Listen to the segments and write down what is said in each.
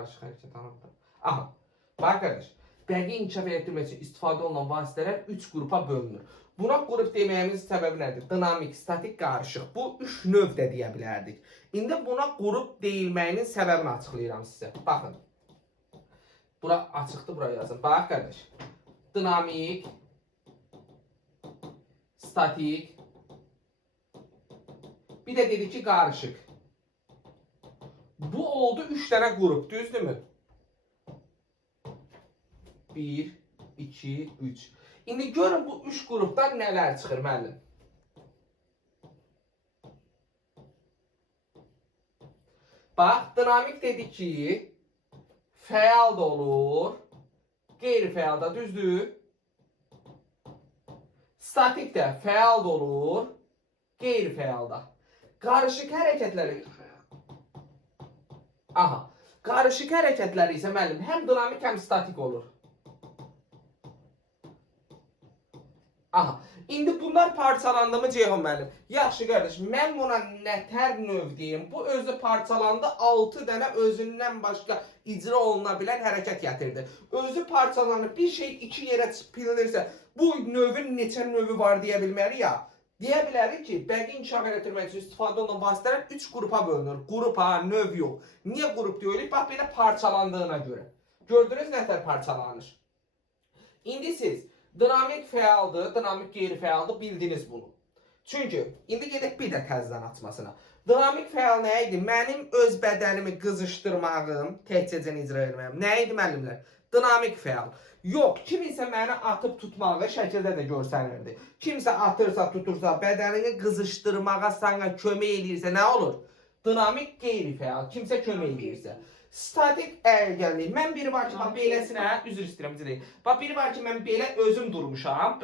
qarışıq hərəkət anlatdım. Aha, bax qardaş, bəqi inkişaf etdirmək üçün istifadə olunan vasitələr 3 qrupa bölünür. Buna qrup deməyimizin səbəbi nədir? Dinamik, statik, qarışıq. Bu 3 növ də deyə bilərdik. İndi buna qrup deyilməyinin səbəbini açıqlayıram sizə. Baxın. Bura açıqdır, bura yazın. Bax qardaş. Dinamik, statik, bir də dedik ki, qarışıq. Bu oldu 3 dənə qrup, düzdürmü? 1, 2, 3. İndi görün bu 3 qrupdan nələr çıxır müəllim. Bax, dinamik dedik ki, fəal da olur, qeyri-fəal da, düzdür? Statik də fəal da olur, qeyri-fəal da. Qarışıq hərəkətləri... Aha, qarışıq hərəkətləri isə müəllim həm dinamik, həm statik olur. Aha, indi bunlar parçalandı mı Ceyhun müəllim? Yaxşı qardaş, mən buna nətər növ deyim? Bu özü parçalandı, 6 dənə özündən başqa icra oluna bilən hərəkət gətirdi. Özü parçalanır, bir şey 2 yerə pilinirsə, bu növün neçə növü var deyə bilmərik ya. Deyə bilərik ki, bəqi inkişaf etdirmək üçün istifadə olunan vasitələr 3 qrupa bölünür. Qrupa, növ yox. Niyə qrup deyirik? Bax, belə parçalandığına görə. Gördünüz nətər parçalanır? İndi siz dinamik fəaldır, dinamik qeyri-fəaldır, bildiniz bunu. Çünki, indi gedək bir də təzdən açmasına. Dinamik fəal nə idi? Mənim öz bədənimi qızışdırmağım, təhcəcən icra etməyim. Nə idi müəllimlər? Dinamik fəal. Yox, kimisə məni atıb tutmağı şəkildə də görsənirdi. Kimsə atırsa, tutursa, bədənini qızışdırmağa sana kömək edirsə nə olur? Dinamik qeyri-fəal, kimsə kömək edirsə. Statik əyilgənlik. Mən biri var ki, bax beləsinə, üzr istəyirəm, deyil. Bax biri var ki, mən belə özüm durmuşam.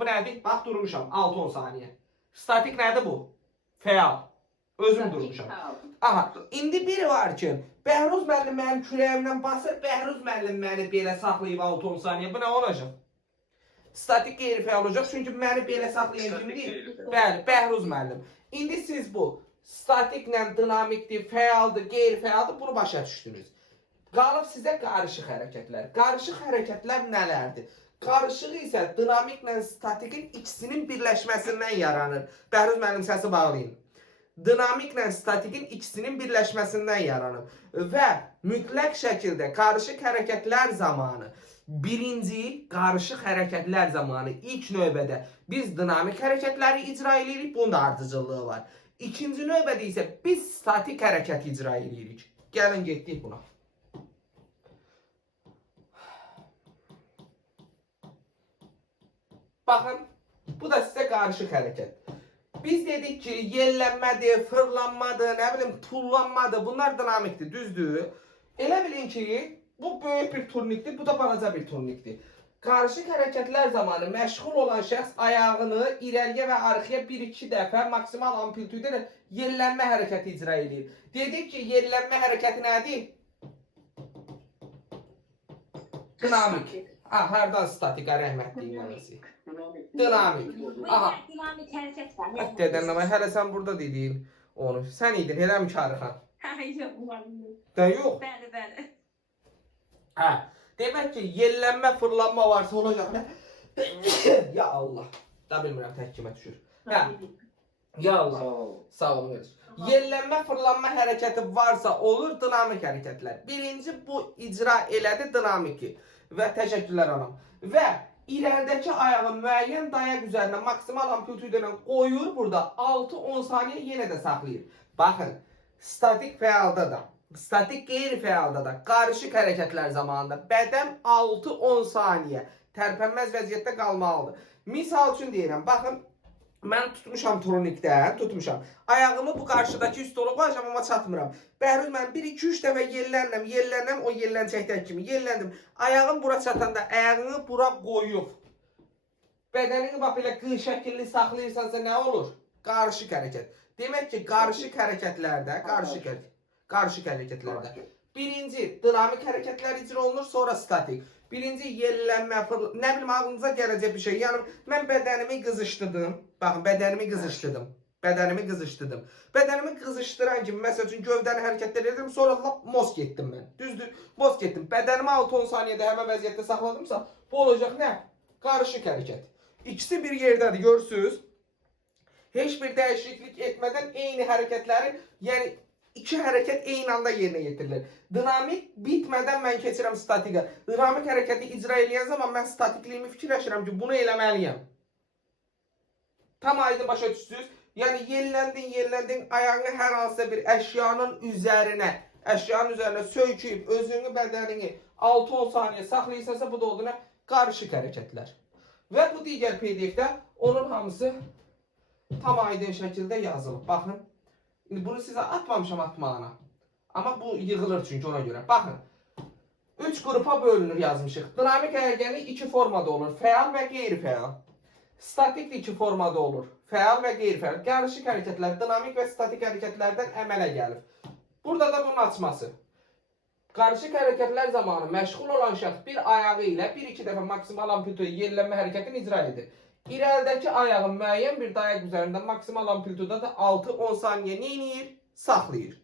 Bu nədir? Bax durmuşam, 6-10 saniyə. Statik nədir bu? Fəal. Özüm durmuşam. Aha, indi biri var ki, Bəhruz müəllim mənim küləyimdən basır, Bəhruz müəllim məni belə saxlayıb 6-10 saniyə. Bu nə olacaq? Statik qeyri-fəal olacaq, çünki məni belə saxlayan kim deyil? Bəli, Bəhruz müəllim. İndi siz bu statiklə dinamikdir, fəaldır, qeyri-fəaldır, bunu başa düşdünüz. Qalıb sizə qarışıq hərəkətlər. Qarışıq hərəkətlər nələrdir? Qarışıq isə dinamiklə statikin ikisinin birləşməsindən yaranır. Bəhruz müəllim səsi bağlayın. Dinamiklə statikin ikisinin birləşməsindən yaranır. Və mütləq şəkildə qarışıq hərəkətlər zamanı, birinci qarışıq hərəkətlər zamanı ilk növbədə biz dinamik hərəkətləri icra edirik, bunun da ardıcıllığı var. İkinci növbədə isə biz statik hərəkət icra edirik. Gəlin getdik buna. Baxın, bu da sizə qarışıq hərəkət. Biz dedik ki, yellənmədir, fırlanmadır, nə bilim, tullanmadır. Bunlar dinamikdir, düzdür. Elə bilin ki, bu böyük bir turnikdir, bu da balaca bir turnikdir. Qarışıq hərəkətlər zamanı məşğul olan şəxs ayağını irəliyə və arxaya 1-2 dəfə maksimal amplitudə ilə yellənmə hərəkəti icra edir. Dedik ki, yellənmə hərəkəti nədir? Dinamik. Hərdən statika, rəhmətliyin nəvəsi. Dinamik. Aha. Dinamik hərəkət var. Dədən nəvə, hələ sən burada dedin onu. Sən idin, elə mi Çarıxan? Yox, Dən yox? bəli, bəli. Hə. Demək ki, yellənmə, fırlanma varsa olacaq. Ya Allah. Da bilmirəm, tək kimə düşür. Hə. Ya Allah. Sağ olun, verir. Yellənmə, fırlanma hərəkəti varsa olur dinamik hərəkətlər. Birinci bu icra elədi dinamiki. Və təşəkkürlər anam. Və irəlidəki ayağı müəyyən dayaq üzərinə maksimal amplitudə ilə qoyur burada. 6-10 saniyə yenə də saxlayır. Baxın, statik fəalda da. Statik qeyri-fəalda da qarışıq hərəkətlər zamanında bədən 6-10 saniyə tərpənməz vəziyyətdə qalmalıdır. Misal üçün deyirəm, baxın, mən tutmuşam turnikdən, Ayağımı bu qarşıdakı üstə qoyacam, amma çatmıram. Bəhruz mən 1-2-3 dəfə yellənəm, o yellənçəkdən kimi yelləndim. Ayağım bura çatanda, ayağını bura qoyub. Bədənini bax belə qıl şəkilli saxlayırsansa nə olur? Qarışıq hərəkət. Demək ki, qarışıq hərəkətlərdə, birinci dinamik hərəkətlər icra olunur, sonra statik. Birinci yellənmə, nə bilim ağlınıza gələcək bir şey. Yəni mən bədənimi qızışdırdım. Baxın, bədənimi qızışdırdım. Bədənimi qızışdırdım. Bədənimi qızışdıran kimi, məsəl üçün gövdəni hərəkətlər edirdim, sonra lap mos getdim mən. Düzdür, mos getdim. Bədənimi 6-10 saniyədə həmən vəziyyətdə saxladımsa, bu olacaq nə? Qarışıq hərəkət. İkisi bir yerdədir, görürsünüz. Heç bir dəyişiklik etmədən eyni hərəkətləri, yəni iki hərəkət eyni anda yerinə yetirilir. Dinamik bitmədən mən keçirəm statika. Dinamik hərəkəti icra edən zaman mən statikliyimi fikirləşirəm ki, bunu eləməliyəm. Tam aydın başa düşdünüz. Yəni yelləndin, ayağını hər hansısa bir əşyanın üzərinə söyküyüb özünü, bədənini 6-10 saniyə saxlayırsansa, bu da olduğuna qarışıq hərəkətlər. Və bu digər PDF-də onun hamısı tam aydın şəkildə yazılıb. Baxın, indi bunu sizə atmamışam atmağına. Amma bu yığılır çünki ona görə. Baxın, 3 qrupa bölünür yazmışıq. Dinamik hərəkəti 2 formada olur, fəal və qeyri-fəal. Statik iki formada olur. Fəal və qeyri-fəal. Qarışıq hərəkətlər, dinamik və statik hərəkətlərdən əmələ gəlir. Burada da bunun açması. Qarışıq hərəkətlər zamanı məşğul olan şəxs bir ayağı ilə 1-2 dəfə maksimal amplituda yellənmə hərəkətini icra edir. İrəlidəki ayağın müəyyən bir dayaq üzərində maksimal amplituda da 6-10 saniyə neyinir? Saxlayır.